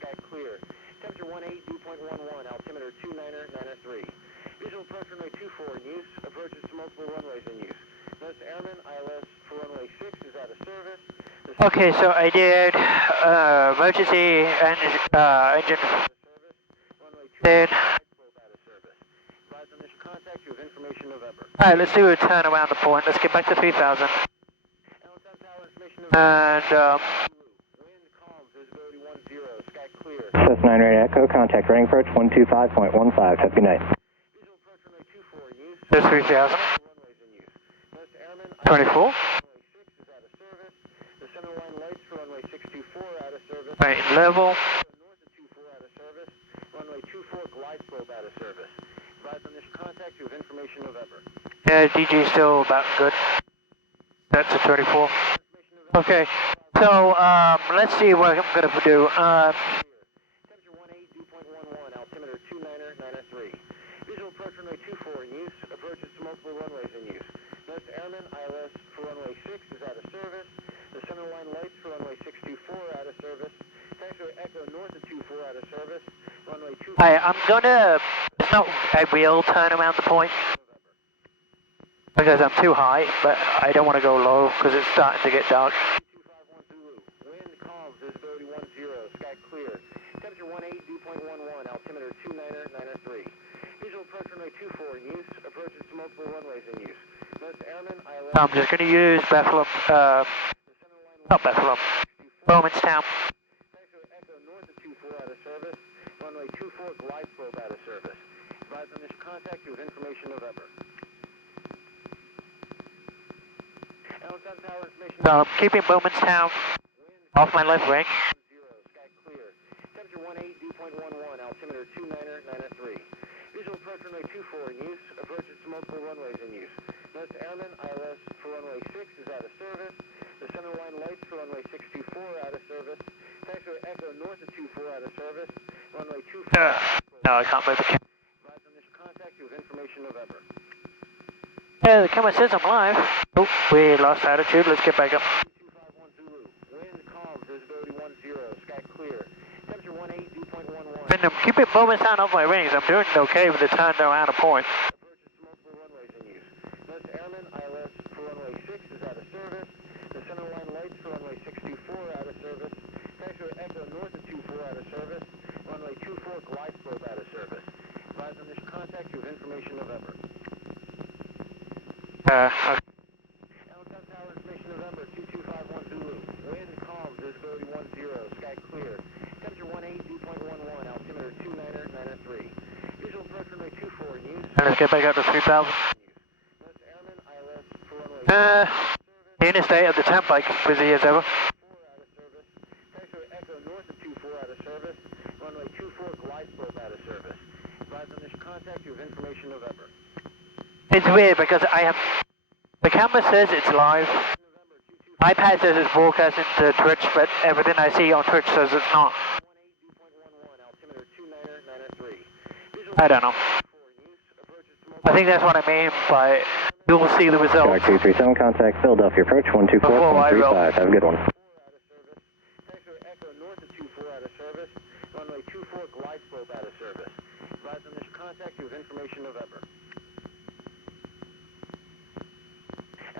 sky clear. Temperature 18, dew point 11, altimeter 29er 3. Visual approach runway 24 in use, approaches to multiple runways in use. Notice airman, ILS for runway 6 is out of service. Okay, so I did emergency engine then. Alright, let's do a turn around the point. Let's get back to 3000. And Cess 9 Radio Echo, contact running approach 125.15. Have a good night. there's 3000. 24. Right, level. Runway 24 glide slope out of service. Advise on this contact you have information November. Yeah, DG still about good. That's a 24. Okay, so let's see what I'm gonna do. Temperature 18, dew point 11, altimeter 29er 3. Visual approach runway 24 in use, approaches to multiple runways in use. Notice airman, ILS for runway 6 is out of service. The center line lights for runway 624 out of service. Taxiway Echo north of 24 out of service. Runway 24. I'm gonna, it's not a real turn around the point because I'm too high, but I don't want to go low because it's starting to get dark. 251 Zulu. Wind calm, visibility 10, sky clear. Temperature 18, dew point 11, altimeter 29er 3. Visual approach runway 24 in use, approaches to multiple runways in use. Notice airman, ILS. I'm just gonna use Bethlehem, not Bethlehem, Bowmanstown. Taxiway Echo north of 24 out of service. Runway 24 glide slope out of service. Advise on this contact you have information November. Allentown Tower information. So I'm keeping Bowmanstown off my left wing. 10, sky clear. Temperature 18, dew point 11, altimeter 29er 3. Visual approach runway 24 in use, approaches to multiple runways in use. Notice airman, ILS for runway 6 is out of service. The center line lights for runway 624 out of service. Taxiway Echo north of 24 out of service. Runway 24. No, I can't move the camera. Advise on this contact you have information November. Yeah, the camera says I'm live. Oh, we lost altitude. Let's get back up. 251 Zulu. Wind calm, visibility 10, sky clear. Temperature 18, dew point 11. And I'm keeping Bowmanstown off my wings. I'm doing okay with the turn around the point. Approaches to multiple runways in use. Notice airman, ILS for runway 6 is out of service. The center line lights for runway 624 out of service. Taxiway Echo north of 24 out of service. Runway 24 glide slope out of service. Advise on this contact you have information November. Okay. Allentown Tower information November 2251 Zulu. Wind calm, visibility 10, sky clear. Temperature 18, dew point 11, altimeter 29er 3. Visual approach runway 24 in use. And let's get back up to 3000. Notice airman, ILS for runway The interstate of the turnpike is busy as ever. 4 out of service. Taxiway Echo north of 24 out of service. Runway 24 glide slope out of service. Advise on this contact you have information November. It's weird because I have, the camera says it's live. iPad says it's broadcasting to Twitch, but everything I see on Twitch says it's not. 18, dew point 11, altimeter 29er 3. I don't know. I think that's what I mean by you'll see the results. Dark 237, contact Philadelphia approach 124.35. Have a good one. 4 out of service. Taxiway Echo north of 24 out of service. Runway 24 glide slope out of service. Advise on this contact you have information November.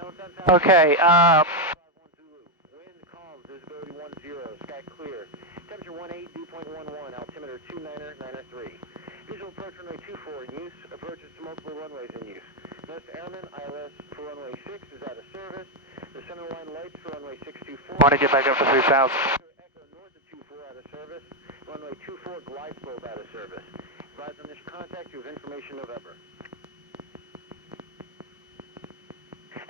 Allentown Tower. Okay, 251 Zulu. Wind calm, visibility 10, sky clear. Temperature 18, dew point 11, altimeter 29er 3. Visual approach runway 24 in use, approaches to multiple runways in use. Notice airman, ILS for runway 6 is out of service. The center line lights for runway 624. want to get back up to 3000. Echo north of 24 out of service. Runway 24 glide slope out of service. Advise on this contact you have information November.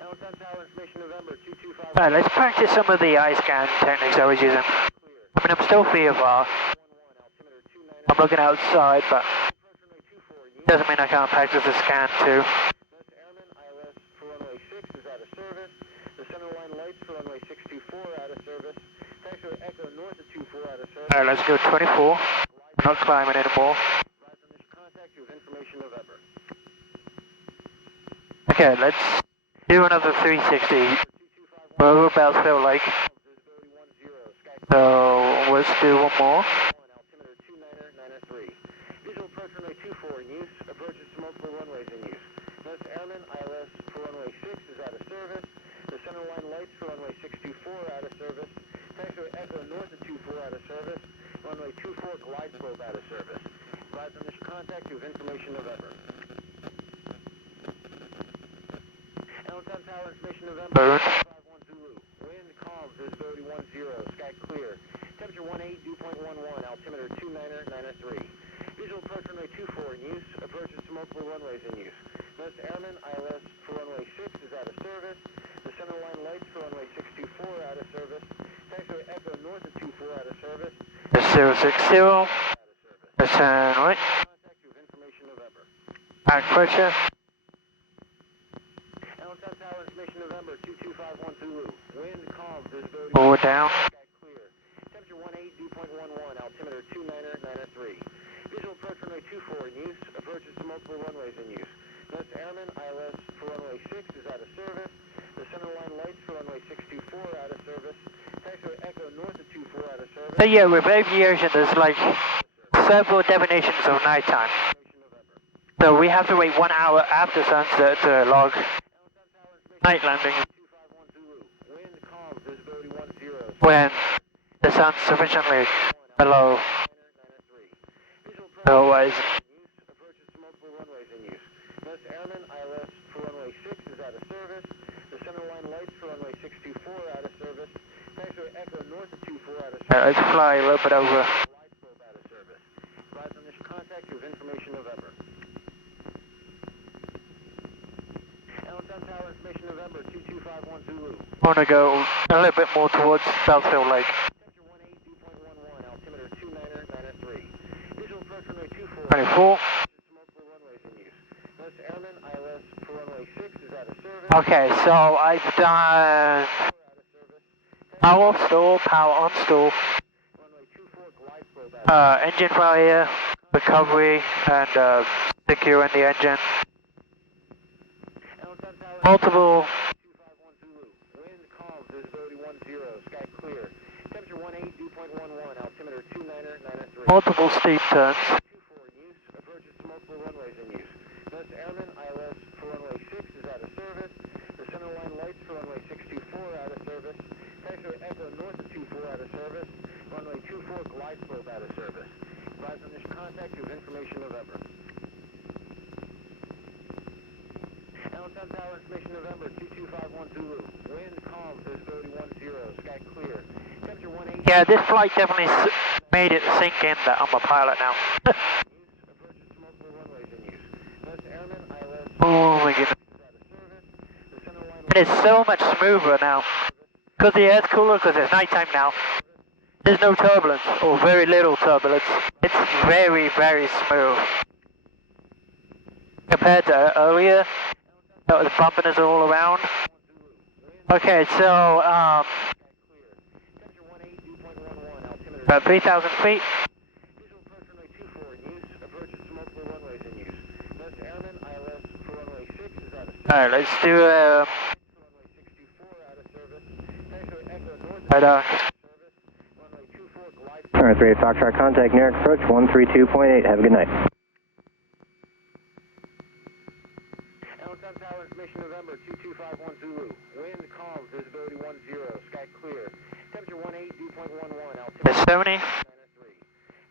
Allentown Tower information November 225. Alright, let's practice some of the eye scan techniques I was using. I mean, I'm still VFR. I'm looking outside, but doesn't mean I can't practice the scan too. Airman, ILS for runway 6 is out of service. The center line lights for runway 624 out of service. Taxiway Echo north of 24 out of service. Alright, let's go 24. I'm not climbing anymore. Advise on this contact you have information November. Okay, let's do another 360 over Bellsville Lake. So let's do one more. out of service. Taxiway Echo north of 24 out of service. Runway 24 glide slope out of service. Advise initial contact to information November. Allen Tower information November. 51 Zulu. Wind calm, visibility 10, sky clear. Temperature 18, dew point 11, altimeter 2993. Visual approach runway 24 in use. Approaches to multiple runways in use. Notice airman ILS for runway 6 is out of service. The center line lights for runway 624 out of service. Taxiway Echo north of 24 out of service. 060. Return right. Contact you with information November. Back pressure. Allen Tower information November 2251 Zulu. Wind calm, visibility Forward down. sky clear. Temperature 18, dew point 11, altimeter 2993. Visual approach runway 24 in use. Approaches to multiple runways in use. Notice airman ILS for runway 6 is out of service. The center line lights for runway 624 out of service. Taxiway Echo north of 24 out of service. So yeah, with aviation there's like several definitions of nighttime. So we have to wait 1 hour after sunset to log night landing Wind calm, visibility 10. when the sun's sufficiently below. Otherwise, Approaches to multiple runways in use. Notice airman ILS for runway 6 is out of service. The center line lights for runway 624 out of service. Taxiway Echo north of 24 out of service. let's fly a little bit over. Glide slope out of service. Advise initial contact you with information November. Allen Tower information November 2251 Zulu. I want to go a little bit more towards Southfield Lake. Temperature 18, dew point 11, altimeter 2993. Visual approach runway 24. 24. Multiple runways in use. Notice airman ILS for runway 6 is out of service. Okay, so I've done power off stall, power on stall, Runway 24 glide slope out. engine failure, recovery, and securing the engine. Allen Tower Multiple 251 Zulu. Wind calm, visibility 10, sky clear. Temperature 18, dew point 11, altimeter 2993. multiple steep turns. 24 in use. Approaches to multiple runways in use. Notice airman ILS for runway 6 is out of service. The center line lights for runway 624 out of service. Taxiway Echo north of 24 out of service. Runway 24 glide slope out of service. Advise initial contact you with information November. Allen Tower information November 2251 Zulu. Wind calm, visibility 10, sky clear. Temperature 18. Yeah, this flight definitely made it sink in that I'm a pilot now. Approaches to multiple runways in use. Notice airman ILS Oh my goodness. is out of service. The center line And it's so much smoother now. Because the air's cooler, because it's nighttime now. There's no turbulence, or very little turbulence. It's very, very smooth. Compared to earlier, that was bumping us all around. Okay, so, about 3,000 feet. Visual approach runway 24 in use. Approaches to multiple runways in use. Notice airman ILS for runway 6 is out of service. Alright, let's do Runway 624 out of service. Taxiway Echo north of right, service. Runway 24 glide. Alright, 38 Foxtrot, contact New York approach 132.8. Have a good night. Allen Tower information November 2251 Zulu. Wind calm, visibility 10, sky clear. Temperature 18, dew point 11, altimeter 70. 93.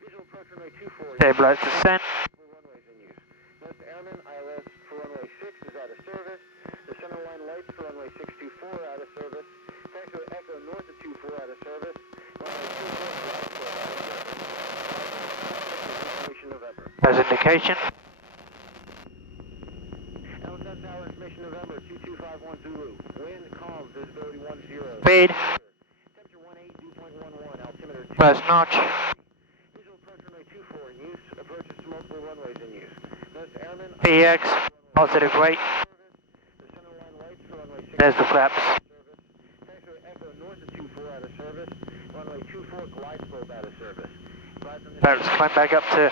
Visual approach runway 24. Stabilize descent. Runways in use. Notice airman ILS for runway 6 is out of service. The center line lights for runway 624 out of service. Taxiway Echo north of 24 out of service. Runway 24 glide slope out of service. Information November. As indication. Allen Tower information November 2251 Zulu. Wind calm, visibility 10. Speed. Temperature 18, dew point 11, altimeter 2. First notch. Visual approach runway 24 in use. Approaches to multiple runways in use. Notice airman PX. Positive rate. The center line lights for runway 6 There's the flaps. service. Taxiway Echo north of 24 out of service. Runway 24 glide slope out of service. Advise on this. Alright, let's climb back up to.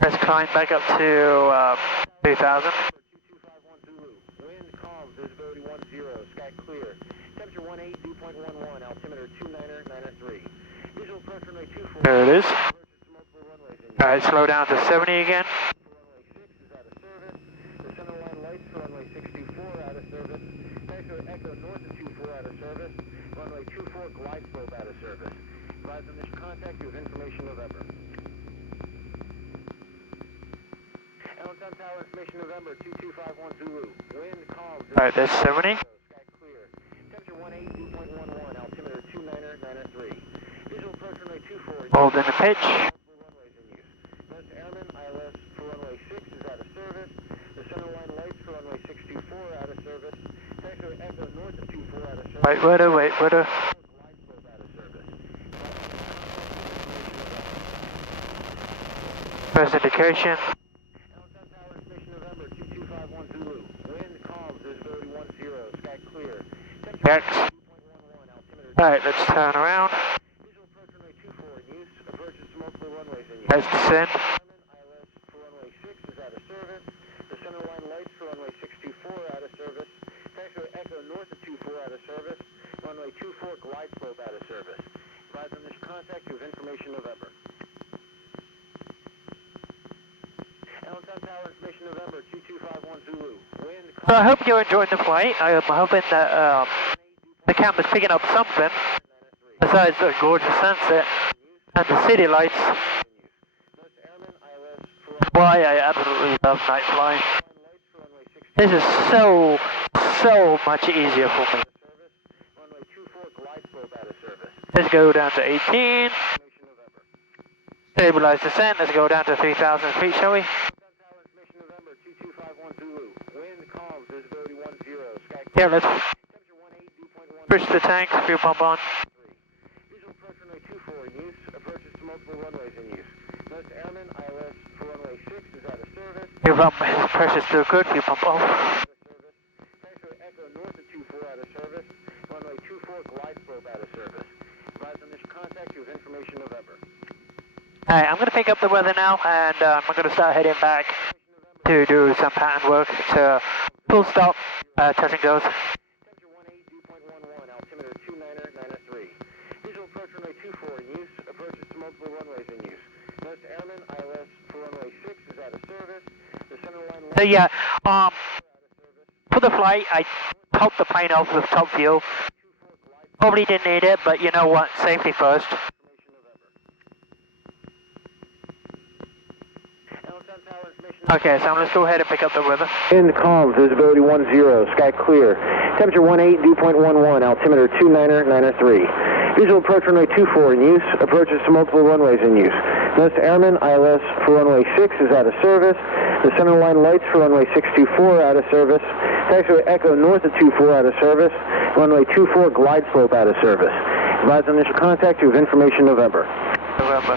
Let's climb back up to 2,000. 2251 Zulu. Wind calm, visibility 10, sky clear. Temperature 18, dew point 11, altimeter 2993. Visual approach runway 24. There it is. Approaches to multiple runways in use. Alright, slow down to 70 again. Runway 6 is out of service. The center line lights for runway 624 out of service. Taxiway Echo north of 24 service. Runway 24, glide slope out of service. Advise on initial contact you have information November. Allentown Tower, information November, 2251 Zulu. Wind calm. Alright, there's 70. Sky clear. Temperature 18, dew point 11, altimeter 29993. Visual approach runway 24. Hold in the pitch. Runways in use. Most airmen, ILS for runway 6 is out of service. The center line lights for runway 624 out of service. Taxi Echo north of 24 out of service. Wait, rudder, wait, rudder. Glide slope out of service. First indication. Allentown Tower, information November, 2251 Zulu. Wind calm, visibility 10, sky clear. Next. Temperature 2.11, altimeter. Alright, let's turn around. Visual approach runway 24 in use. Approaches to multiple runways in use. Let's descend. ILS for runway 6 is out of service. The center line lights for runway 624 out of service. Taxi Echo north of 24 out of service. Runway 24 glide slope out of service. Advise on initial contact you have information November. Allentown Tower, information November, 2251 Zulu. Wind So I hope you're enjoying the flight. I'm hoping that the camera's picking up something besides the gorgeous sunset and the city lights. Why I absolutely love night flying. This is so much easier for me. Runway 24 glide slope out of service. Let's go down to 18. Stabilize descent. Let's go down to 3,000 feet, shall we? Tower, information November, 2251 Zulu. Wind calm, visibility 10, sky clear. Yeah, let's Temperature 18, dew point 1. push the tank, fuel pump on. Visual approach runway 24 in use. Approaches to multiple runways in use. Most airmen, ILS for runway 6 is out of service. Fuel pump pressure's still good, fuel pump off. Out of service. Taxi Echo north of 24 out of service. Runway 24 glide slope out of service. Advise on initial contact you have information November. Alright, I'm going to pick up the weather now and I'm going to start heading back to do some pattern work to full stop, touch and goes. Temperature 18, dew point 11, altimeter 29993. Visual approach runway 24 in use. Approaches to multiple runways in use. Most airmen, ILS for runway 6 is out of service. The center line So yeah, out of service. for the flight, I topped the plane off with top fuel. 24 glide Probably didn't need it, but you know what, safety first. information November. Allentown Tower, information Okay, so let's go ahead and pick up the weather. Wind calm, visibility 10, sky clear. Temperature 18, dew point 11, altimeter 29993. Visual approach runway 24 in use. Approaches to multiple runways in use. Most airmen, ILS for runway 6 is out of service. The center line lights for runway 624 out of service. Taxi Echo north of 24 out of service. Runway 24 glide slope out of service. Advise on initial contact you have information November. November.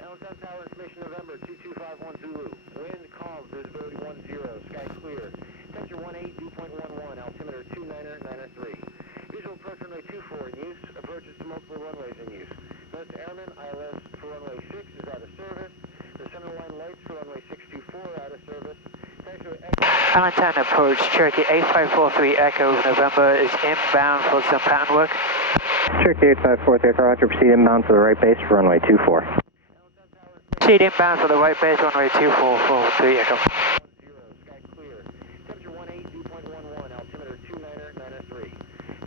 Allentown Tower, information November, 2251 Zulu. Wind calm, visibility 10, sky clear. Temperature 18, dew point 11, altimeter 29993. Visual approach runway 24 in use. Approaches to multiple runways in use. Most airmen, ILS for runway 6 is out of service. The center line lights for runway 624 out of service. Taxi Echo. Allentown approach, Cherokee 8543 Echo November is inbound for some pattern work. Cherokee 8543 Echo, roger, proceed inbound for the right base for runway 24. Proceed inbound for the right base, runway 2443 Echo. 10, sky clear. Temperature 18, dew point 11, altimeter 29993.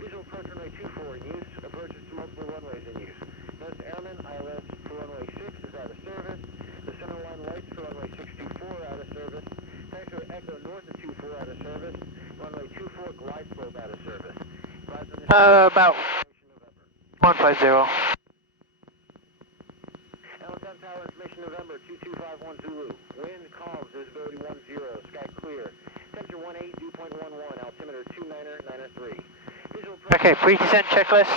Visual approach runway 24 in use. Approaches to multiple runways in use. Most airmen, ILS for runway 6 is out of service. The center line lights for runway 624 out of service. Taxi Echo north of 24 out of service. Runway 24 glide slope out of service. Advise on initial About information November. 150. Allentown Tower, information November, 2251 Zulu. Wind calm, visibility 10, sky clear. Temperature 18, dew point 11, altimeter 29993. Visual approach Okay, pre-descent checklist.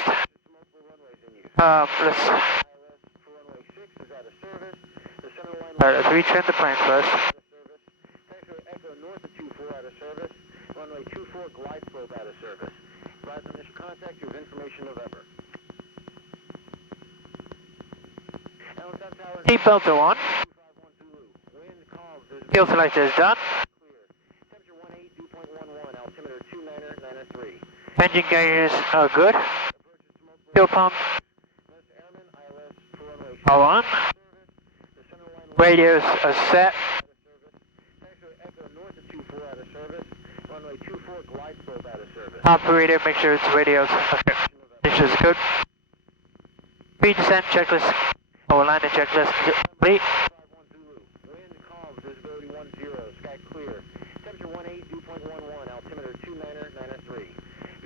multiple runways in use. Let's, ILS for runway 6 is out of service. The center line let's retrim the plane first. out of service. Taxi Echo north of 24 out of service. Runway 24 glide slope out of service. Advise on initial contact you have information November. Allentown Tower, Seatbelts are on. 251 Zulu. Wind calm, visibility Fuel selector is done. clear. Temperature 18, dew point 11, altimeter 29993. Engine gauges are good. Approaches to multiple Fuel pump Most airmen, ILS for runway 6 are on. service. The center line Radios are set. out of service. Taxi Echo north of 24 out of service. Runway Runway 24, glide slope out of service. Operator, make sure it's radios. Okay. Pictures are good. Pre-descent checklist, or landing checklist complete. 51 Zulu. Wind calm, visibility 10, sky clear. Temperature 18, dew point 11, altimeter 2993.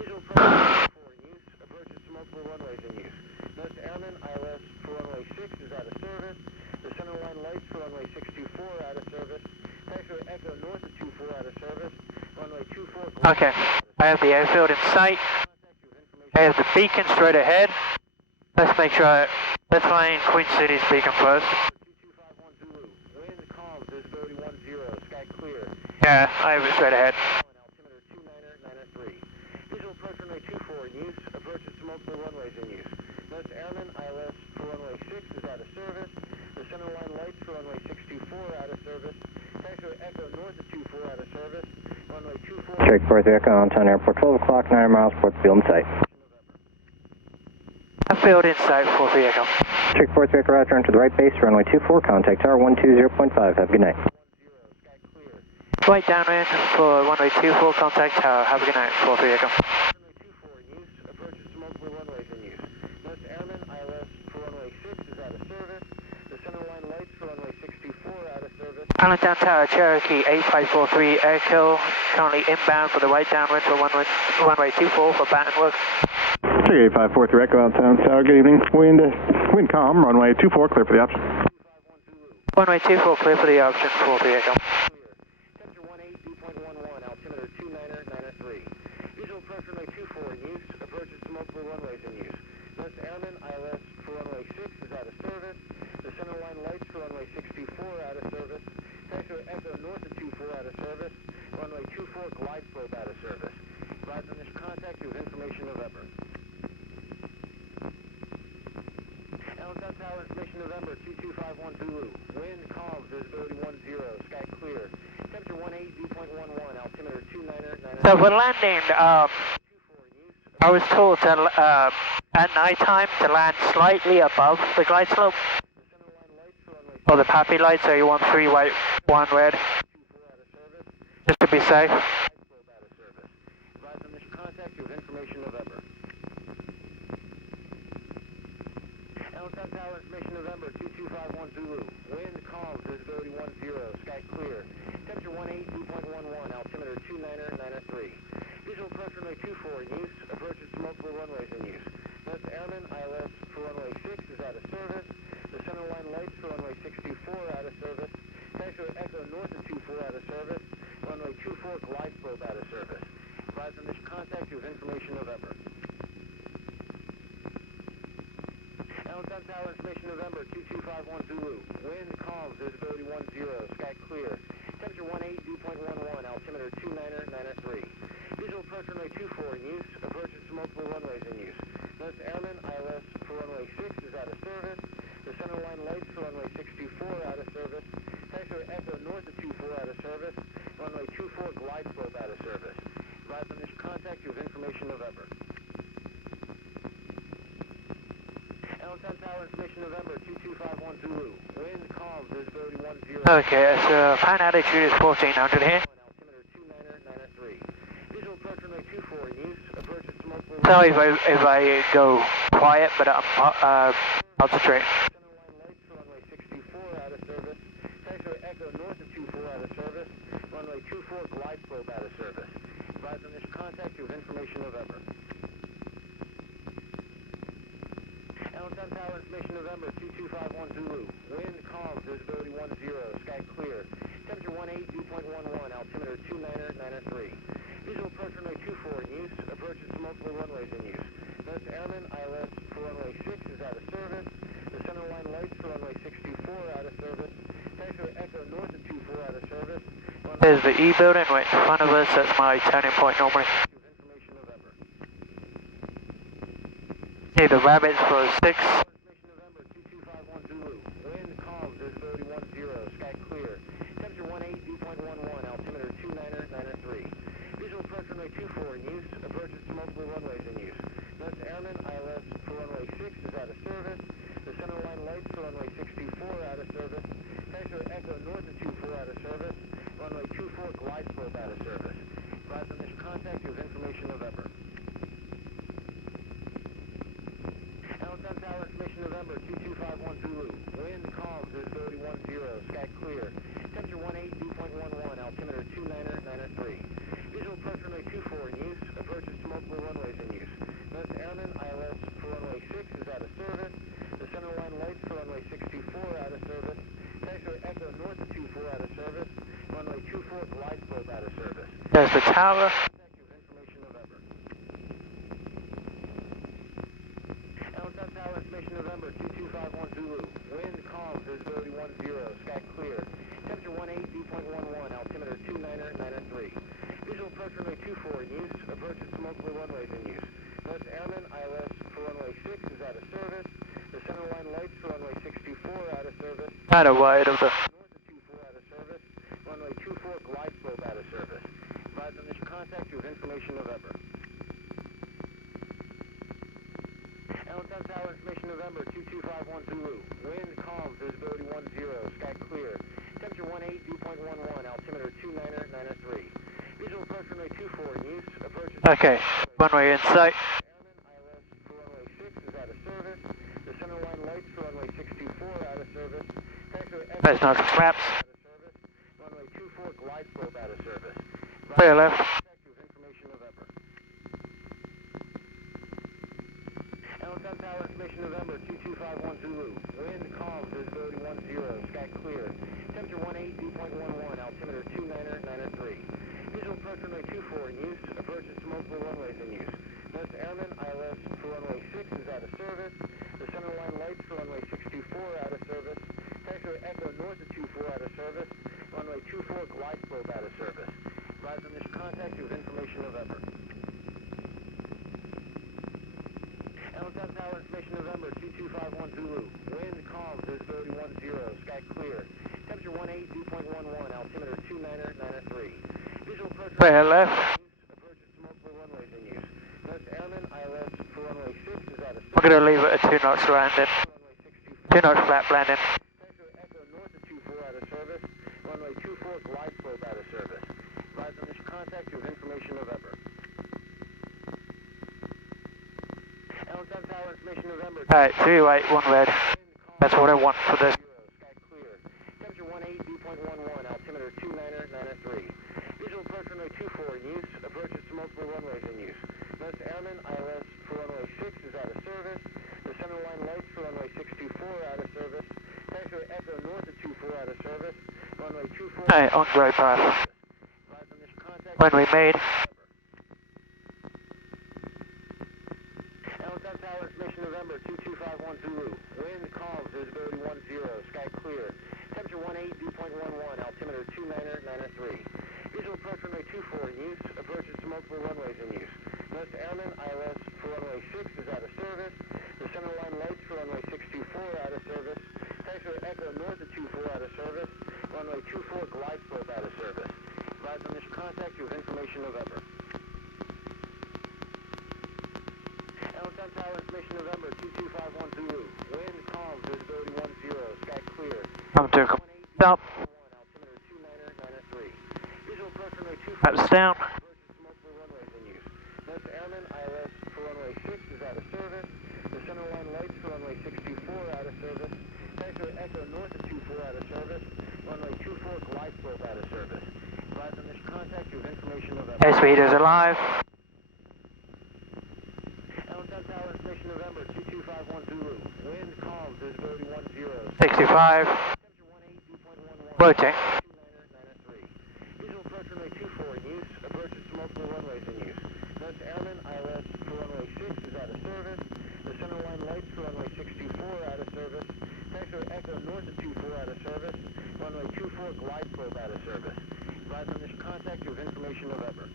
Visual pressure 4 in use, approaches to multiple runways in use. Notice airman, ILS for runway 6 is out of service. The center line lights for runway 624 out of service. Taxiway Echo north of 24 out of service. Runway 24. Okay, I have the airfield in sight. I have the beacon straight ahead. Let's make sure, let's find Queen City's beacon first. 2251 Zulu. Wind calm, visibility 10, sky clear. Yeah, I have it straight ahead. Altimeter 2993. Visual approach runway 24 in use, approaches to multiple runways in use. Notice airman, ILS for runway 6 is out of service. The center line lights for runway 624 out of service. Taxiway Echo north of 24 out of service. Runway 24. Straight 43 Echo, on airport 12 o'clock, 9 miles, port field in sight. I field in sight for vehicle. Straight 43 Echo, right turn to the right base, runway 24, contact tower 120.5, have a good night. 10, sky clear. Right downwind for runway 24, contact tower. Have a good night for vehicle. Runway 24 in use, approaches to multiple runways in use. Notice airman, ILS for runway 6 is out of service. The center line lights for runway 624 out of service. Allentown Tower, Cherokee 8543 Echo, currently inbound for the right downwind for runway 24 for Baton Rouge. 8543 Echo, Allentown Tower, good evening. Wind calm, runway 24, clear for the option. 251 Zulu. Runway 24, clear for the option for vehicle. Clear. Temperature 18, dew point 11, altimeter 2993. Visual approach runway 24 in use, approaches to multiple runways in use. Notice airman, ILS for runway 6 is out of service. The center line lights for runway 624 out of service. Taxiway Echo north of 24 out of service. Runway 24 glide slope out of service. Advise on this contact you with information November. Allentown Tower, information November 2251 Zulu. Wind calm, visibility 10, sky clear. Temperature 18, dew point 11, altimeter 2993. So for landing, I was told to, at night time to land slightly above the glide slope. Or the PAPI lights, so you want 3 white, 1 red. Just to be safe. Advise on this contact you with information November. Allentown Tower, information November 2251 Zulu. Wind calm, visibility 10, sky clear. Temperature 18, dew point 11, altimeter 2993. Visual approach runway 24 in use, approaches to multiple runways in use. Notice airman, ILS for runway 6 is out of service. The center line lights for runway 624 out of service. Taxiway Echo north of 24 out of service. Runway 24 glide slope out of service. Advise on this contact you with information November. Allentown Tower, information November 2251 Zulu. Wind calm, visibility 10, sky clear. Temperature 18, dew point 11, altimeter 2993. Visual approach runway 24 in use, approaches to multiple runways in use. Notice airman, ILS for runway 6 is out of service. The center line lights for runway 624 out of service. Taxiway Echo north of 24 out of service. Runway 24 glide slope out of service. Advise on this contact you with information November. Allentown Tower, information November 2251 Zulu. Wind calm, visibility 10. Okay, so pan altitude is 1400 here. Altimeter 2993. Visual approach runway 24 in use, approaches to multiple. Sorry if I go quiet, but I'm concentrating. Center line lights for runway 624 out of service. Taxiway Echo north of 24 out of service. Runway 24 glide slope out of service. Advise on this contact you with information November. Allentown Tower, information November 2251 Zulu. Wind calm, visibility 10, sky clear. Temperature 18, dew point 11, altimeter 2993. Visual approach runway 24 in use, approaches to multiple runways in use. Notice airman, ILS for runway 6 is out of service. The center line lights for runway 624 out of service. Taxiway Echo north of 24 out of service. There's the E building right in front of us, that's my turning point normally. Information November. Okay, the rabbits for 6. Information November 2251 Zulu. Wind calm, visibility 10, sky clear. Temperature 18, dew point 11, altimeter 2993. Visual approach runway 24 in use, approaches to multiple runways in use. Notice airman, ILS for runway 6 is out of service. The center line lights for runway 624 out of service. Taxiway Echo north of 24 out of service. Runway 24 glide slope out of service. Advise on contact you with information November. Allentown Tower, information November, 2251 Zulu. Wind calm, visibility 10, sky clear. Temperature 18, dew point 11, altimeter 29903. Visual approach runway 24 in use, approaches to multiple runways in use. Notice airman ILS for runway 6 is out of service. The center line lights for runway 624 out of service. Taxiway Echo north of 24 out of service. Runway 24 glide slope out of service. There's the tower. Contact you with information November. Allentown Tower, information November, 2251 Zulu. Wind calm, visibility 10, sky clear. Temperature 18, dew point 11, altimeter 29903. Visual approach runway 24 in use, approaches to multiple runways in use. Notice airman ILS for runway 6 is out of service. The center line lights for runway 624 out of service. Kind of wide of the. North of 24 out of service. Runway 24 glide slope out of service. Advise on initial contact you with information November. Allentown Tower, information November, 2251 Zulu. Wind calm, visibility 10, sky clear. Temperature 18, dew point 11, altimeter 29903. Visual approach runway 24 in use, approaches... Okay, runway in sight. Airman ILS for runway 6 is out of service. The center line lights for runway 624 out of service. Taxiway Echo There's no flaps. out of service. Runway 24 glide slope out of service. Clear left. Contact you with information November. Allentown Tower, information November, 2251 Zulu. Wind calm, visibility 10, sky clear. Temperature 18, dew point 11, altimeter 29903. Visual approach runway 24 in use, approaches to multiple runways in use. Notice airman ILS for runway 6 is out of service. The center line lights for runway 624 out of service. Taxiway Echo north of 24 out of service. Runway 24 glide slope out of service. Advise on initial contact you with information November. Allentown Tower, information November, 2251 Zulu. Wind calm, visibility 10, sky clear. Temperature 18, dew point 11, altimeter 29903. Visual approach... Clear left. Approaches to multiple runways in use. Notice airman ILS for runway 6 is out of service. I'm gonna leave it at 2 knots landing. Runway 64. 2 knots flat landing. Taxiway Echo north of 24 out of service. Runway 24 glide slope out of service. Advise on initial contact you with information November. Allentown Tower, information November. Alright, 381 red. That's what I want for this. Sky clear. Temperature 18, dew point 11, altimeter 29903. Visual approach runway 24 in use, approaches to multiple runways in use. Notice airman ILS for runway 6 is out of service. The center line lights for runway 624 out of service. Taxiway Echo north of 24 out of service. Runway 24... Alright, on road path. Advise on initial contact... When we made. Allentown Tower, information November, 2251 Zulu. Wind calm, visibility 10, sky clear. Temperature 18, dew point 11, altimeter 29903. Visual approach runway 24 in use, approaches to multiple runways in use. Notice airman ILS for runway 6 is out of service. The center line lights for runway 624 out of service. Taxiway Echo north of 24 out of service. Runway 24 glide slope out of service. Advise on initial contact you with information November. Allentown Tower, information November, 2251 Zulu. Wind calm, visibility 10, sky clear. I'm to stop. Altimeter 29903. Visual approach runway 24. That's down. Approaches to multiple runways in use. Notice airman ILS for runway 6 is out of service. The center line lights for runway 624 out of service. Taxiway Echo north of 24 out of service. Runway 24 glide slope out of service. Advise on initial contact you with information November. Airspeed is alive. Allentown Tower, information November, 2251 Zulu. Wind calm, visibility 10. 65. Rotate. 29903. Visual approach runway 24 in use, approaches to multiple runways in use. Notice airman ILS for runway 6 is out of service. The center line lights for runway 624 out of service. Taxiway Echo north of 24 out of service. Runway 24 glide slope out of service. Advise on initial contact you with information November.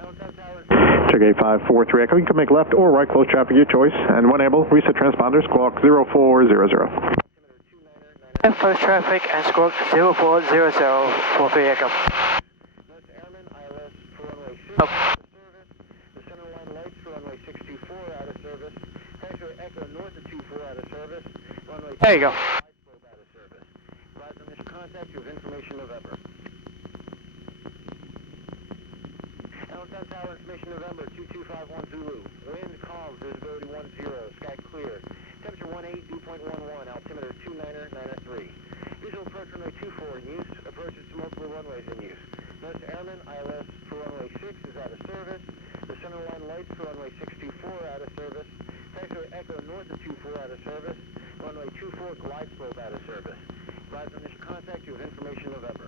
Allentown Tower. Check 8543 Echo. You can make left or right close traffic, your choice. And when able, reset transponders, squawk 0400. First traffic and squawk 0400 for 3 Echo. Notice airman ILS for runway 6 out of service. The center line lights for runway 624 out of service. Taxiway Echo north of 24 out of service. Runway There you go. glide slope out of service. Advise on initial contact you with information November. Allen 10 Tower, information November 2251 Zulu. Wind calm, visibility 10, sky clear. Temperature 18, dew point 11, altimeter 29993. Visual approach runway 24 in use. Approaches to multiple runways in use. Notice Airman ILS for runway 6 is out of service. The centerline lights for runway 624 out of service. Taxiway Echo north of 24 out of service. Runway 24 glide slope out of service. Advise on initial contact, you have information November.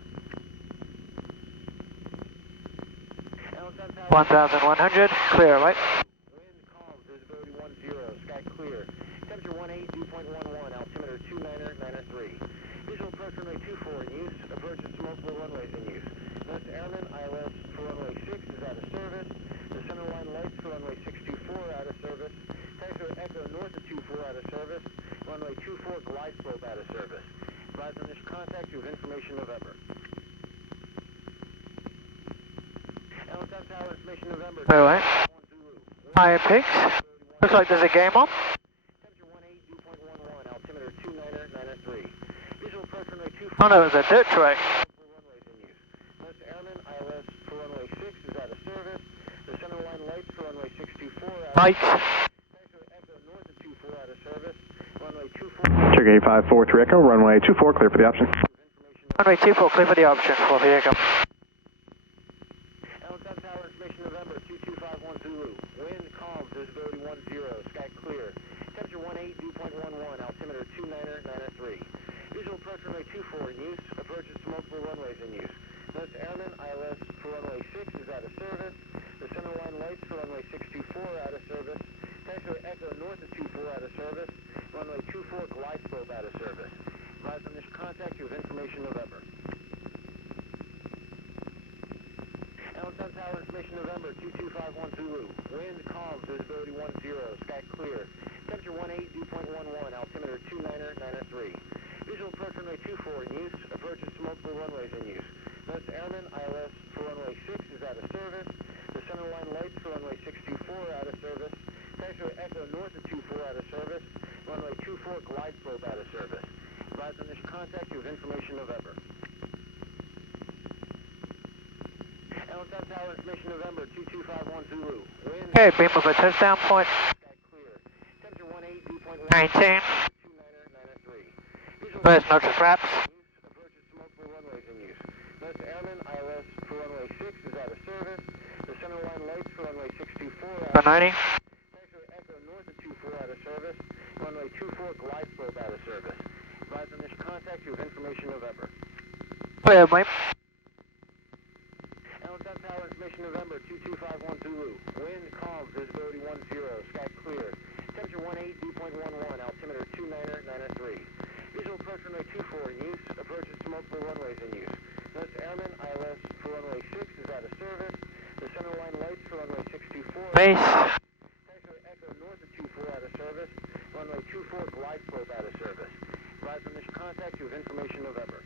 1100, clear, right? Wind calm, visibility 10, sky clear. Temperature 18, dew point 11, altimeter 29993. Visual approach runway 24 in use. Approaches to multiple runways in use. Notice Airman ILS for runway 6 is out of service. The centerline lights for runway 624 out of service. Taxiway Echo north of 24 out of service. Runway 24 glide slope out of service. Advise on initial contact, you have information November. Allen 10 Tower, information November. Alright. Iron Pigs. Looks like there's a game on. Temperature 18, dew point 11, altimeter 29993. Visual approach runway 24. Oh no, it was a dirt track. Runways in use. Notice Airman ILS for runway 6 is out of service. The centerline lights for runway 624 out of Bikes. Taxiway Echo north of 24 out of service. Runway 24. Check 8543 Echo, runway 24, clear for the option. Runway 24, clear for the option for vehicle. Allen 10 Tower, information November 2251 Zulu. Wind calm, visibility 10, sky clear. Temperature 18, dew point 11, altimeter 29993. Visual approach runway 24 in use. Approaches to multiple runways in use. Notice Airman ILS for runway 6 is out of service. The centerline lights for runway 624 out of service. Taxiway Echo north of 24 out of service. Runway 24 glide slope out of service. Advise on initial contact, you have information November. Allen 10 Tower, information November 2251 Zulu. Wind calm, visibility 10, sky clear. Temperature 18, dew point 11, altimeter 29993. Visual approach runway 24 in use. Approaches to multiple runways in use. Notice Airman ILS for runway 6 is out of service. The centerline lights for runway 624 out of service. Taxiway Echo north of 24 out of service. Runway 24 glide slope out of service. Advise on initial contact, you have information November. Allen 10 Tower, information November 2251 Zulu. Wind Okay, beam of a touchdown point. sky clear. Temperature 18, dew point 11, 19. 29993. Visual There's no flaps. approaches to multiple runways in use. Notice Airman ILS for runway 6 is out of service. The centerline lights for runway 624 For out of 90. Taxiway Echo north of 24 out of service. Runway 24 glide slope out of service. Advise on initial contact, you have information November. Clear, mate. Allen 10 Tower, information November 2251 Zulu. Wind calm, visibility 10, sky clear. Temperature 18, dew point 11, altimeter 29993. Visual approach runway 24 in use. Approaches to multiple runways in use. Notice Airman ILS for runway 6 is out of service. The centerline lights for runway 624. Base. Taxiway Echo north of 24 out of service. Runway 24 glide slope out of service. Advise on initial contact, you have information November.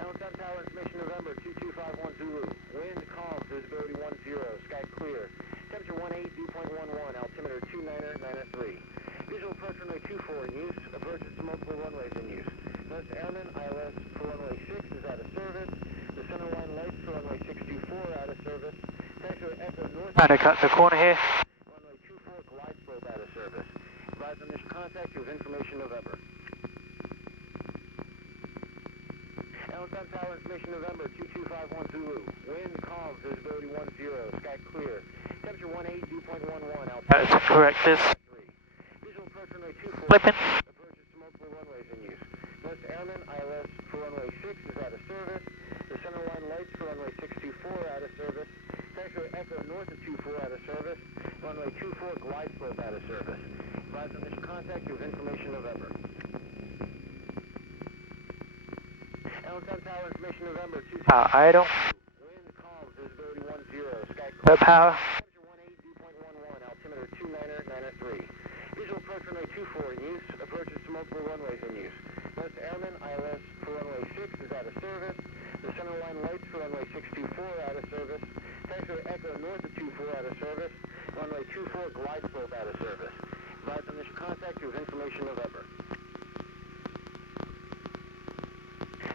Allen 10 Tower, information November 2251 Zulu. Wind calm, visibility 10, sky clear. Temperature 18, dew point 11, altimeter 29993. Visual approach runway 24 in use. Approaches to multiple runways in use. Notice Airman ILS for runway 6 is out of service. The centerline lights for runway 624 out of service. Taxiway Echo north. Trying to cut the corner here. Runway 24 glide slope out of service. Advise on initial contact, you have information November. Allen 10 Tower, information November 2251 Zulu. Wind calm, visibility 10, sky clear. Temperature 18, dew point 11, altimeter That's correct. This 3. Visual approach runway 24. flipping. Approaches to multiple runways in use. Notice Airman ILS for runway 6 is out of service. The centerline lights for runway 624 out of service. Taxiway Echo north of 24 out of service. Runway 24 glide slope out of service. Advise on initial contact, you have information November. Allen 10 Tower, information November 22. Idle. Wind calm, visibility 10, sky No clear. power. Temperature 18, dew point 11, altimeter 29993. Visual approach runway 24 in use. Approaches to multiple runways in use. Notice Airman ILS for runway 6 is out of service. The centerline lights for runway 624 out of service. Taxiway Echo north of 24 out of service. Runway 24 glide slope out of service. Advise on initial contact, you have information November.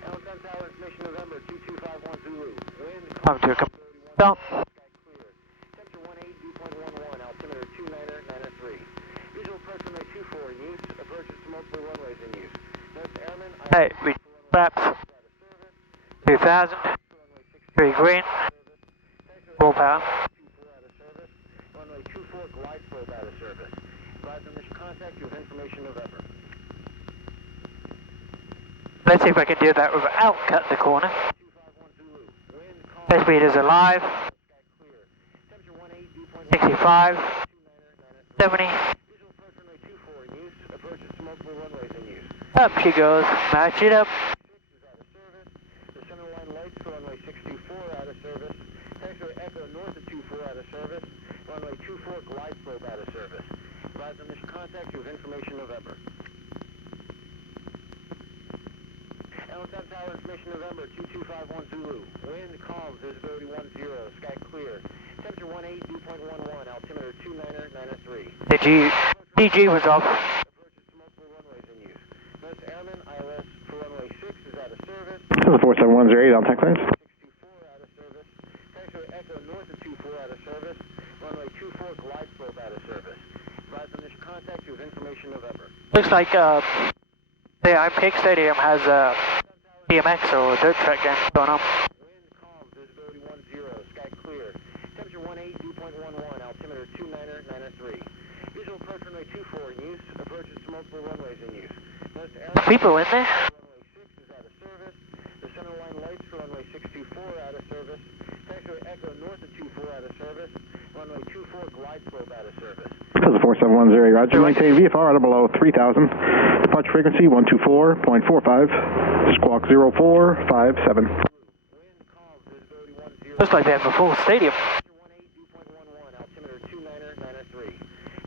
Allen 10 Tower, information November November 2251 Zulu. Wind Come to a stop. Temperature 18 dew point 11, altimeter 29993. Visual approach runway 24 in use. Approaches to multiple runways in use. Notice airmen. Hey, we flaps 2000. 3 green. Full power. Runway 24 glide slope out of service. Advise on mission contact you with information November. Let's see if I can do that without cut the corner. Test speed is alive. 65. 70. Up she goes. Match it up. The center line lights for runway 624 out of service. Taxiway Echo north of 24 out of service. Runway 24 glide slope out of service. Advise on mission contact you with information November. Allentown Tower information November 2251 Zulu. Wind calm, visibility 10, sky clear. Temperature 18 dew point 11, altimeter 29993. DG was off. Approaches to multiple runways in use. Notice airmen, ILS for runway 6 is out of service. This is 47108 on tech clearance. 624 out of service. Taxiway Echo north of 24 out of service. Runway 24 glide slope out of service. Advise on mission contact you with information November. Looks like the Olympic Stadium has BMX or dirt track game going on. Wind calm, visibility 10, sky clear. Temperature 18 dew point 11, altimeter 29993. Visual approach runway 24 in use. Approaches to multiple runways in use. Notice airmen. People in there? Runway 6 is out of service. The center line lights for runway 624 out of service. Taxiway Echo north of 24 out of service. Runway 24 glide slope out of service. This is 4710, roger. Maintain VFR out of below 3000. Departure frequency 124.45. Squawk 0457. Wind calm, visibility 10. Looks like they have a full stadium. 18 dew point 11, altimeter 29993.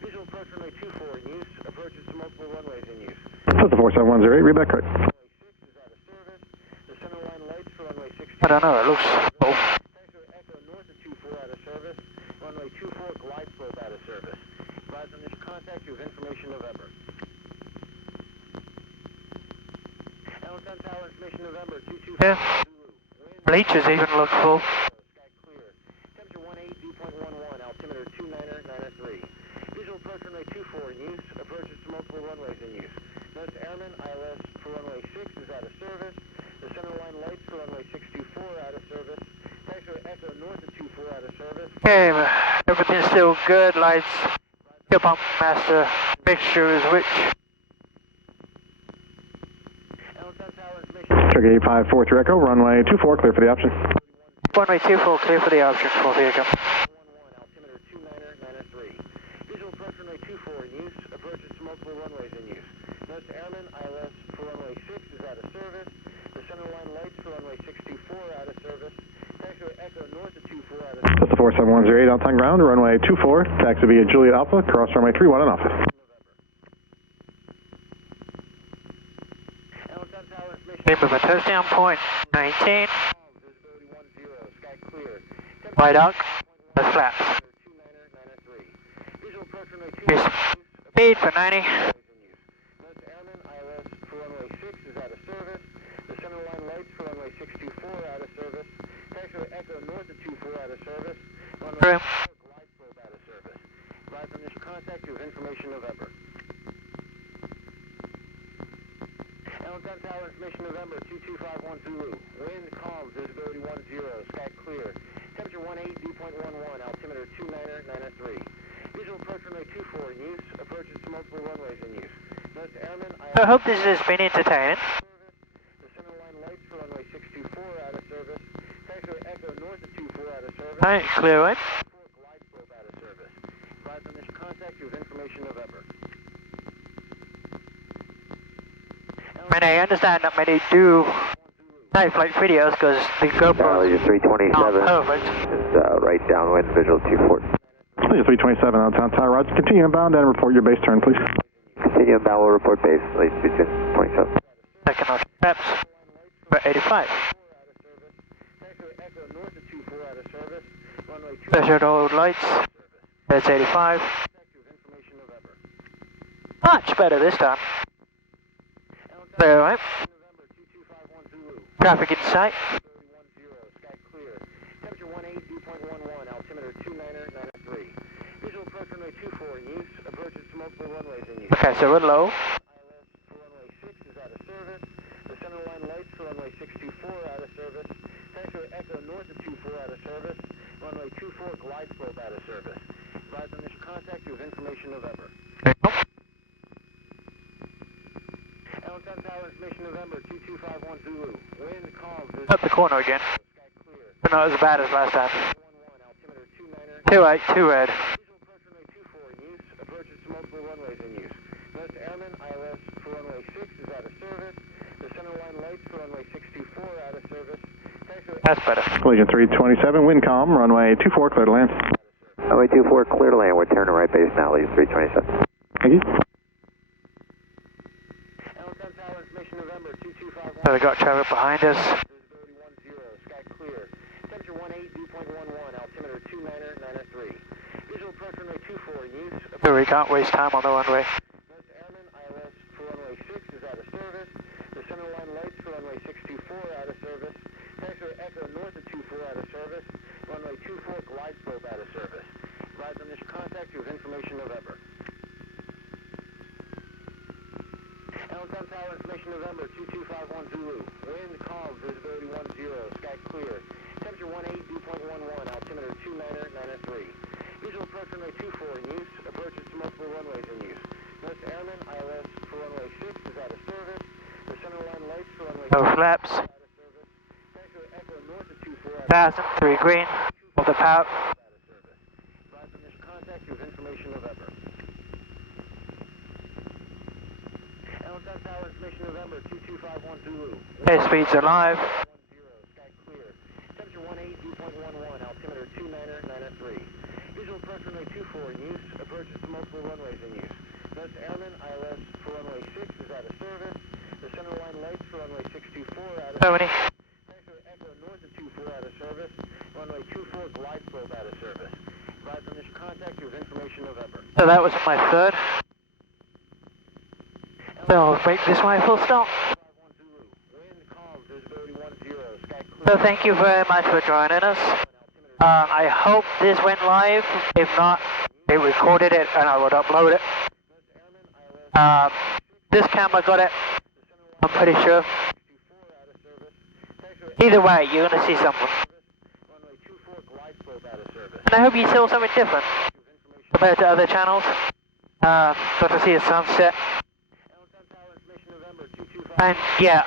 Visual approach runway 24 in use. Approaches to multiple runways in use. This is 47108, read back correct. Runway 6 is out of service. The center line lights for runway 6. I don't know, it looks full. Taxiway Echo north of 24 out of service. Runway 24 glide slope out of service. Advise on mission contact you with information November. Allentown Tower information November 22. Yeah. Bleachers even look full. Sky clear. Temperature 18 dew point 11, altimeter 29993. Visual approach runway 24 in use. Approaches to multiple runways in use. Notice airmen, ILS for runway 6 is out of service. The center line lights for runway 624 out of service. Taxiway Echo north of 24 out of service. Okay, everything's still good. Lights, fuel pump, master, mixture is which. Allentown Tower information. Check 8543 Echo, runway 24, clear for the option. Runway 24 clear for the option for vehicle. 11, altimeter 29993. Visual approach runway 24 in use. Approaches to multiple runways in use. Notice airmen, ILS for runway 6 is out of service. The center line lights for runway 624 out of service. Taxiway Echo north of 24 out of service. This is 47108 on time ground, runway 24, taxi via Juliet Alpha, cross runway 31 in office. Allentown Tower information. Remember my touchdown point, 19. Visibility 10, sky clear. White arc, the flaps. 29993. Visual approach runway 2 Here's speed for 90. Notice airmen, ILS for runway 6 is out of service. The center line lights for runway 624 out of service. Taxiway Echo north of 24 out of service. Runway Room. 4 glide slope out of service. Advise on initial contact you with information November. Allentown Tower information November 2251 Zulu. Wind calm, visibility 10, sky clear. Temperature 18 dew point 11, altimeter 29993. Visual approach runway 24 in use. Approaches to multiple runways in use. Notice airmen, I hope this has been entertaining. the center line lights for runway 624 out of service. Taxiway Echo north of 24 out of service. Alright, clear away. 4 glide slope out of service. Advise on initial contact you with information November. I understand that many do night flight videos because the GoPro is 327. perfect. Just right downwind, visual 24. Leisure 327 on time tower, roger. Continue inbound and report your base turn, please. Continue inbound, we'll report base, late speed 27. Second on steps, for 85. Taxiway Echo north of 24 out of service. Runway 2 Special old lights, that's 85. contact you with information November. Much better this time. Clear away. November 2251 Zulu. Traffic in sight. Okay, so we're low. ILS for runway 6 is out of service. The center line lights for runway 624 out of service. Taxiway Echo north of 24 out of service. Runway 24 glide slope out of service. Advise initial contact you with information November. Allen 10 Tower, information November 2251 Zulu. Wind calm. Up the corner again. Sky clear. But not as bad as last time. 11, altimeter 29er. 2 red. Visual approach runway 24 in use. Approaches to multiple runways in use. Notice Airman, ILS for runway 6 is out of service. The center line lights for runway 624 out of service. Taxiway That's better. Collision 327, wind calm, runway 24, clear to land. Runway 24, clear to land. We're turning right base now, lead 327. Thank you. Allen 10 Tower, information November 2251. So they got traffic behind us. Visibility 10, sky clear. Temperature 18, dew point 11, altimeter 29er, 903. Visual approach runway 24 in use. So we can't waste time on the runway. Notice Airman, ILS for runway 6 is out of service. The center line lights for runway 624 out of service. Taxiway Echo north of 24 out of service. Runway 24 glide slope out of service. Advise initial contact you with information November. Allen 10 Tower, information November 2251 Zulu. Wind calm, visibility 10, sky clear. Temperature 18, dew point 11, altimeter 29er, 903. Visual approach runway 24 in use. Approaches to multiple runways in use. Notice Airman, ILS for runway 6 is out of service. The center line lights for runway No 6 flaps. out of service. Taxiway Echo north of 24 out of 1000, 3 green. Of the power. out of service. Advise initial contact you with information November. Allen 10 Tower, information November 2251 Zulu. Airspeed's alive. 10, sky clear. Temperature 18, dew point 11, altimeter 29er, 903. Visual approach runway 24 in use. Approaches to multiple runways in use. Notice Airman, ILS for runway 6 is out of service. The center line lights for runway 624 out of How many? Taxiway Echo north of 24 out of service. Runway 24 glide slope out of service. Advise initial contact you with information November. So that was my third. So I'll make this my full stop. 51 Zulu. Wind calm, visibility 10, sky clear. So thank you very much for joining us. I hope this went live. If not, they recorded it and I would upload it. This camera got it. I'm pretty sure. Either way, you're going to see something. Runway 24 glide slope out of service. And I hope you saw something different compared to other channels. Got to see a sunset. Allen 10 Tower, information November 225. And yeah,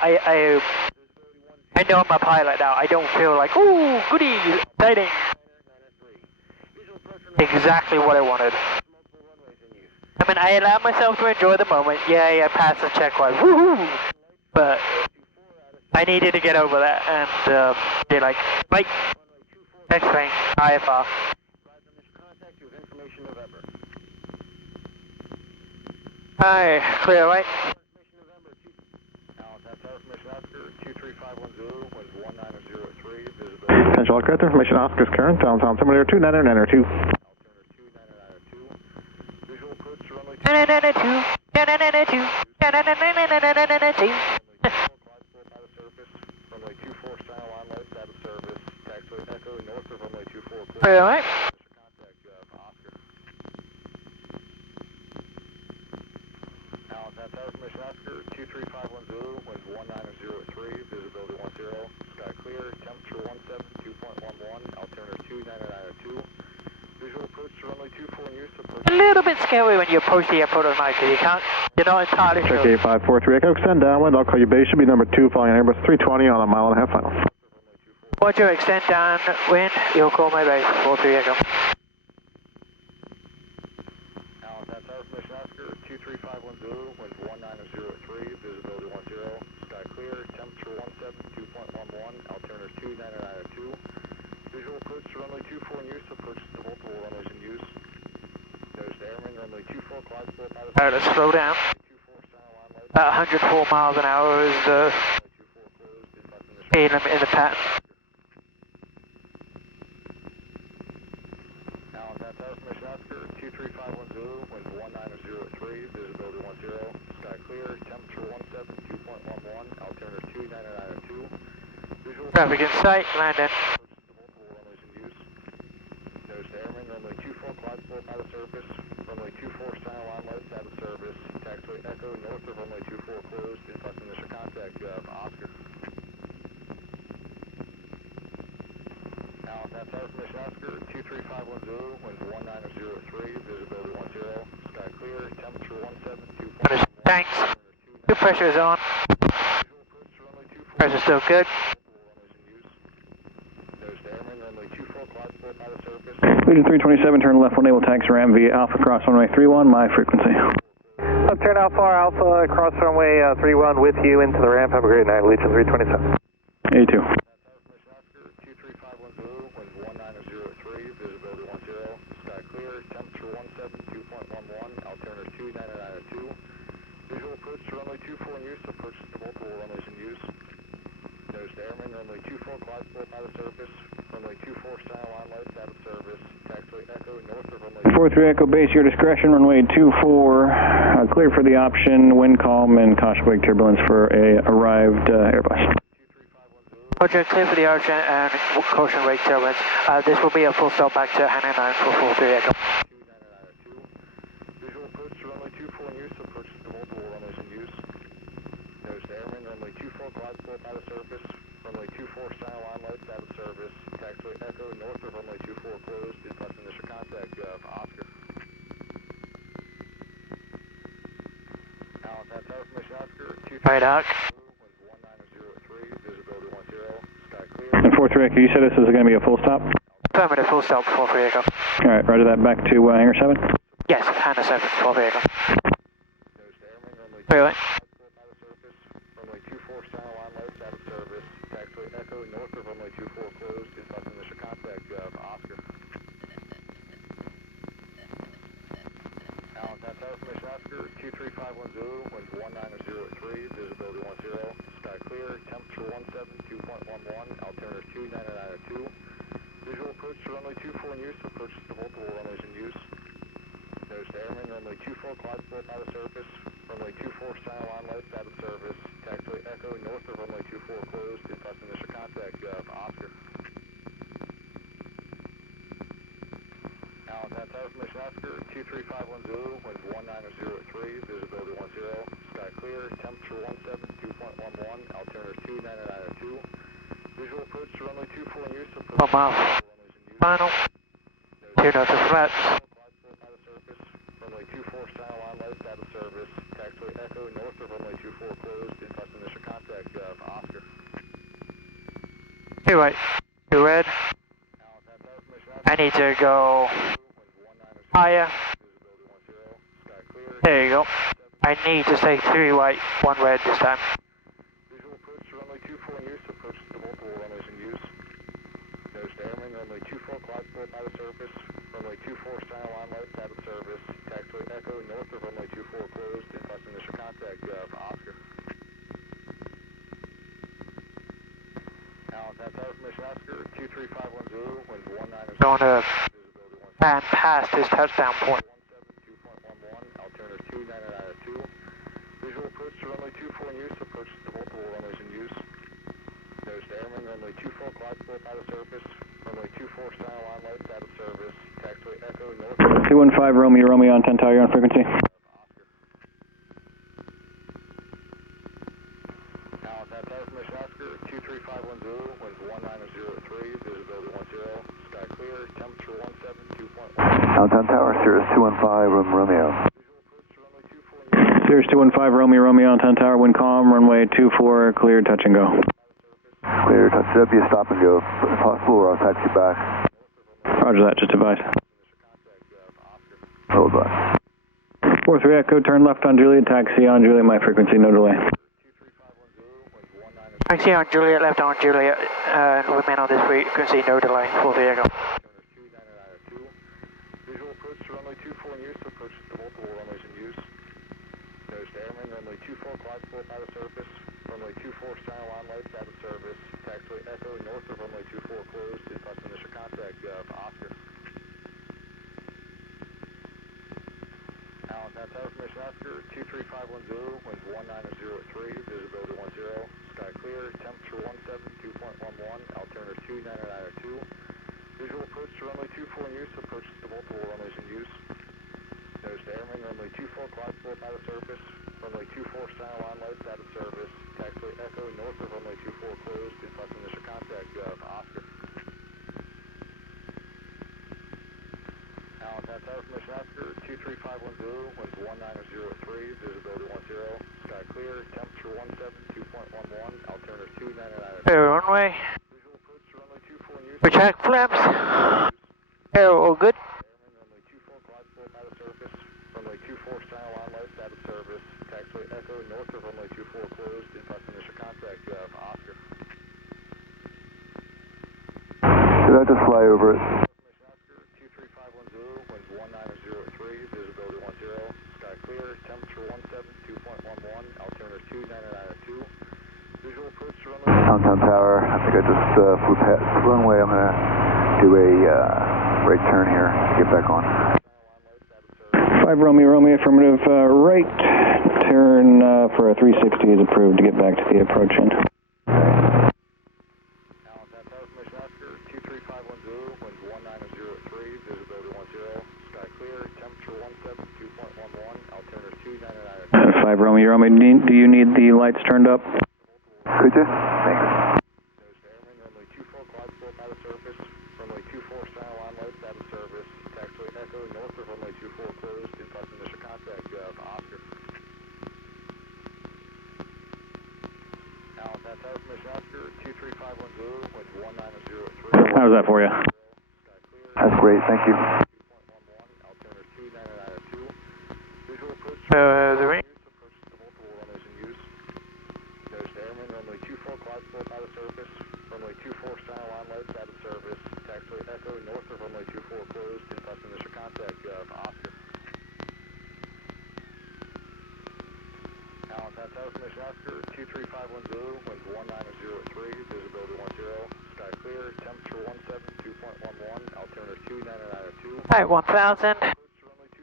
I know I'm a pilot now. I don't feel like, ooh, goody, exciting. Visual approach runway Exactly what I wanted. multiple runways in use. I mean, I allowed myself to enjoy the moment. Yay, I passed the checkpoint. Woohoo! But I needed to get over that and be like, right, next thing, IFR. Advise initial contact you with information November. Hi, clear, right? Information November 2. Allen 10 Tower, information Oscar 2351 Zulu, wind 1903, visibility. Potential aircraft information, Oscar's current, downtown altimeter 29er, 902. Altimeter 29er, 902. Visual approach to runway 2. Runway 24 center line lights out of service. Taxiway Echo north of runway 24 clear. Alright. Contact Oscar. Allen 10 Tower, information Oscar 2351 Zulu, wind 1903, visibility 10, sky clear, temperature 17, 2.11, altimeter 29er, 902. Visual approach to runway 24 in use. Approach A little bit scary when you approach the airport at night because you're not entirely Check sure. 8543 Echo, extend downwind, I'll call you base, should be number 2, following Airbus 320 on a 1.5 mile final. Roger, extend downwind, you'll call my base, 43 Echo. Allen 10 Tower, information Oscar 2351 Zulu, wind 1903, visibility 10, sky clear, temperature 17, 2.11, altimeter 29er, 902. Visual approach to runway 24 in use, approaches to multiple runways in use. Notice Airman, runway 24 glide slope out of Alright, let's slow down. 24 center line lights. About 104 miles an hour is the Runway 24 closed, advise initial speed limit in the pattern. Allen 10 Tower, information Oscar 2351 Zulu, wind 1903, visibility 10, sky clear, temperature 17, 2.11, altimeter 29er, 902. Visual Traffic in sight, landing. approaches to multiple runways in use. Notice Airman, runway 24 glide slope out of service. Runway 24 center line lights out of service. Taxiway Tower Commission Oscar, 23510, winds 1903, visibility 10, sky clear, temperature 17, 2.1. Thanks. Two pressure is on. Pressure still good. Region 327, turn left, one able taxi ramp via Alpha cross runway 31, my frequency. Turn Alpha, cross runway 31 with you into the ramp. Have a great night, Legion 327. 82. 23510, winds 1903, visibility 10, sky clear, temperature 17, 2.11, altimeter 2992. Visual approach to runway 24 in use, approach to multiple runways in use. Nose to airman, runway 24, glide slope out of surface, runway 24, center line lights out of service, taxiway Echo, north of runway 43 Echo base, your discretion, runway 24, clear for the option, wind calm and caution wake turbulence for a arrived Airbus. Roger, clear for the ocean and caution wake turbulence. This will be a full stop back to Hangar 9 for 43 Echo. Visual approach to runway 24 in use, approach to multiple runways in use. Nose to airman, runway 24, glide slope out of surface, runway 24, center line lights out of service, taxiway Echo, north of runway 24 closed, request initial contact of Oscar. Allen, Tower Commission Oscar, 235, Right out. winds 1903, visibility 10, sky clear. And 43 Echo, you said this is going to be a full stop? Affirmative, full stop, 43 Echo. Alright, roger that, back to Hangar 7. Yes, Hangar 7, 43 Echo. Nose to airman, runway Really? 24 out of surface, runway 24, center line lights out of service, taxiway Echo, north of runway 24 closed, request initial contact of Oscar. Allen, Tower Commission Oscar, 23510, winds 1903, visibility 10, sky clear, temperature 17, 2.11, altimeter 2992. Visual approach to runway 24 in use, approach to multiple runways in use. Nose to airman, runway 24, glide slope out of surface, runway 24, center line lights out of service, taxiway Echo, north of runway 24 closed, request initial contact of Oscar. Allen, Tower Commission Oscar, 23510, winds 1903, visibility 10, sky clear, temperature 17, 2.11, altimeter 2992. Visual approach to runway 24 in use, approach 1 mile. Final. 2 knots of flaps. glide slope out of surface, runway 24, center line lights out of service, taxiway Echo, north of runway 24 closed, request initial contact of Oscar. 2 right. 2 red. Allen, Tower Commission Oscar, I need to go winds 1903, higher. visibility 10, sky clear. There you go. I need to stay 3 white, 1 red this time. Visual approach to runway 24 in use, approach to multiple runways in use. Nose to airman, runway 24, glide slope out of surface, runway 24, center line lights out of service, taxiway Echo, north of runway 24 closed, request initial contact of Oscar. Allen, Tower Commission Oscar, 23510, winds 1903, Going to visibility 10, pan past this touchdown point. 2.11, altimeter 2992. Visual approach to runway 24 in use, approach to multiple runways in use. Nose to airman, runway 24, glide slope out of surface, runway 24, center line lights out of service, taxiway Echo, north of 215 Romeo on 10 Tower, you're on frequency. Oscar. Allen, Tower Commission Oscar, 23510, winds 1903, visibility 10, sky clear, temperature 17, 2.1. Downtown Tower, Cirrus 215, Romeo. Visual approach to runway 24 in use, Cirrus 215 Romeo on 10 Tower, wind calm, runway 24, clear, touch and go. Clear, touch it up, be a stop and go if possible, or I'll taxi back. Roger that, just advise. Hold on. 43 Echo, turn left on Juliet, taxi on Juliet, my frequency, no delay. 23510, winds 1903. Taxi on Juliet, left on Juliet, remain on this frequency, no delay, 43 Echo. 2992. Visual approach to runway 24 in use, approach to multiple runways in use. Nose to airman, runway 24, glide slope out of surface, runway 24, center line lights out of service, taxiway Echo, north of runway 24 closed, request initial contact of Oscar. Allen, Tower Commission Oscar, 23510, winds 1903, visibility 10, sky clear, temperature 17, 2.11, altimeter 2992. Visual approach to runway 24 in use, approach to multiple runways in use. Nose to airman, runway 24, glide slope out of surface, runway 24, center line lights out of service, taxiway Echo, north of runway 24 closed, request initial contact of Oscar. 23510, winds 1903, visibility 10, sky clear, temperature 172.11, altimeter 299. Runway. Visual approach to runway 24 in use. Retract flaps. All good. Runway 24, glide slope out of surface. Runway 24, center line lights out of service. Taxiway Echo, north of runway 24 closed. Impact initial contact, you have Oscar. Did I just fly over it? Information Oscar, 23510, winds 1903, visibility 10, sky clear, temperature 172.11, altimeter 29902. Visual approach to runway. Downtown Tower, I think I just flew past the runway. I'm going to do a right turn here to get back on. 5 Romeo, affirmative, right turn for a 360 is approved to get back to the approach end. Information Oscar, 23510, winds 1903, visibility 10, sky clear, temperature 172.11, altimeter 29902. 5 Romeo, do you need the lights turned up? Could you? Thanks. Runway 24, glide slope out of surface. Runway 24, center line lights out of service. Taxiway Echo, north of runway 24 closed. Impact initial contact, you have Oscar. Alan, that's information Oscar, 23510, winds 1903. How's that for you? Sky clear. That's great, thank you. 2.11, altimeter 29902. Visual approach. The ring. Approach to multiple runways in use. Notice airman, runway 24, glide slope out of surface. Runway 24, center line lights out of service. Taxiway Echo, north of runway 24 closed. Impact initial contact, you have Oscar. Alan, that's information Oscar, 23510, winds 1903, visibility 10, sky clear, temperature 172.11, altimeter 29902. Alright, 1000.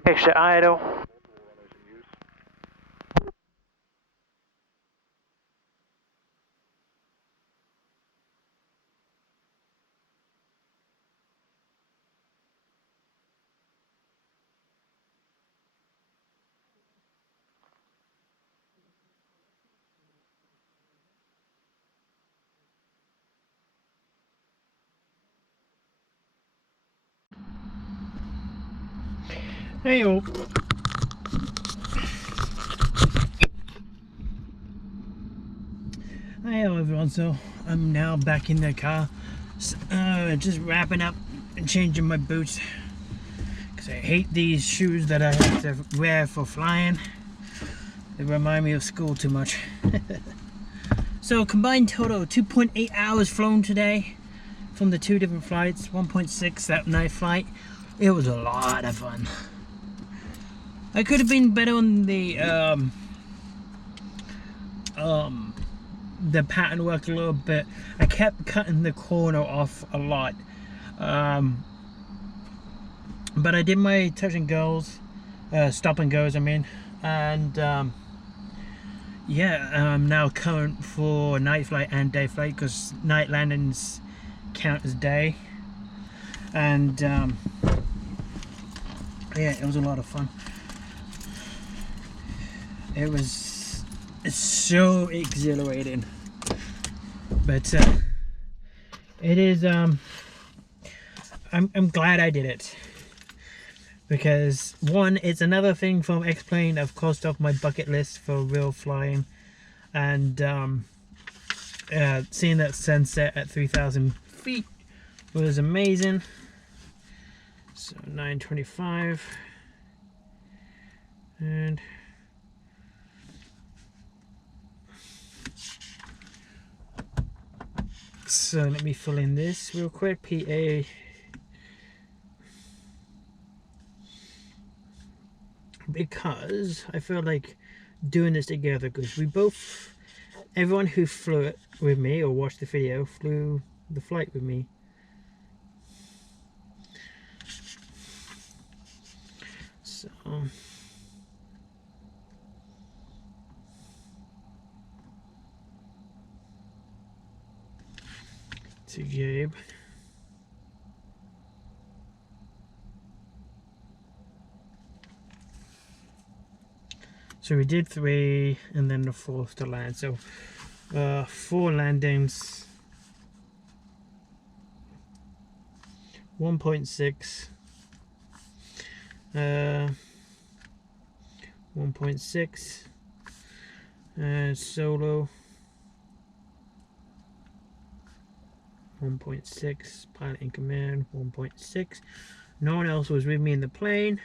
Extra idle. Multiple runways in use. Hey, all. Hi everyone, so I'm now back in the car, just wrapping up and changing my boots because I hate these shoes that I have to wear for flying. They remind me of school too much. So combined total 2.8 hours flown today from the 2 different flights, 1.6 that night flight. It was a lot of fun. I could have been better on the pattern work a little bit. I kept cutting the corner off a lot, but I did my touch and goes, stop and goes I mean, and yeah, I'm now current for night flight and day flight because night landings count as day, and yeah, it was a lot of fun. It's so exhilarating, but it is I'm glad I did it because one, it's another thing from X-Plane I've crossed off my bucket list for real flying, and seeing that sunset at 3,000 feet was amazing. So 9:25 and so let me fill in this real quick. PA because I feel like doing this together because we both, everyone who flew it with me or watched the video flew the flight with me. So to Gabe. So we did 3 and then the 4th to land. So 4 landings, 1.6, 1.6, and solo 1.6, pilot in command 1.6. No one else was with me in the plane.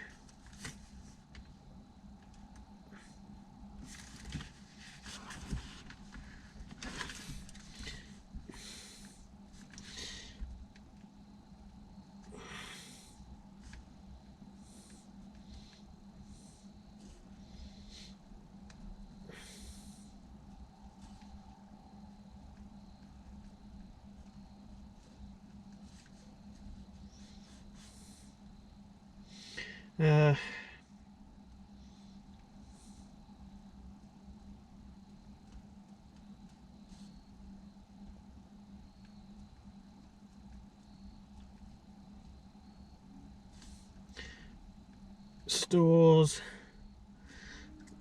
Stalls,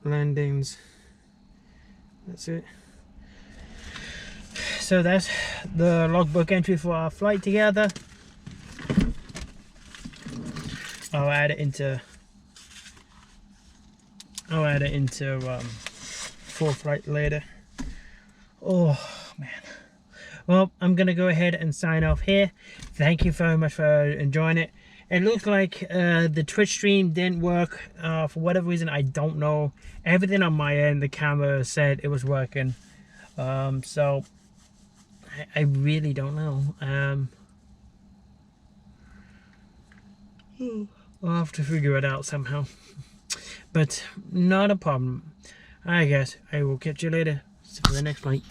landings, that's it. So that's the logbook entry for our flight together. I'll add it into full flight later. Oh man. Well, I'm gonna go ahead and sign off here. Thank you very much for enjoying it. It looks like the Twitch stream didn't work for whatever reason. I don't know. Everything on my end, the camera said it was working. So I really don't know. I'll have to figure it out somehow. But not a problem. I guess I will catch you later for the next flight.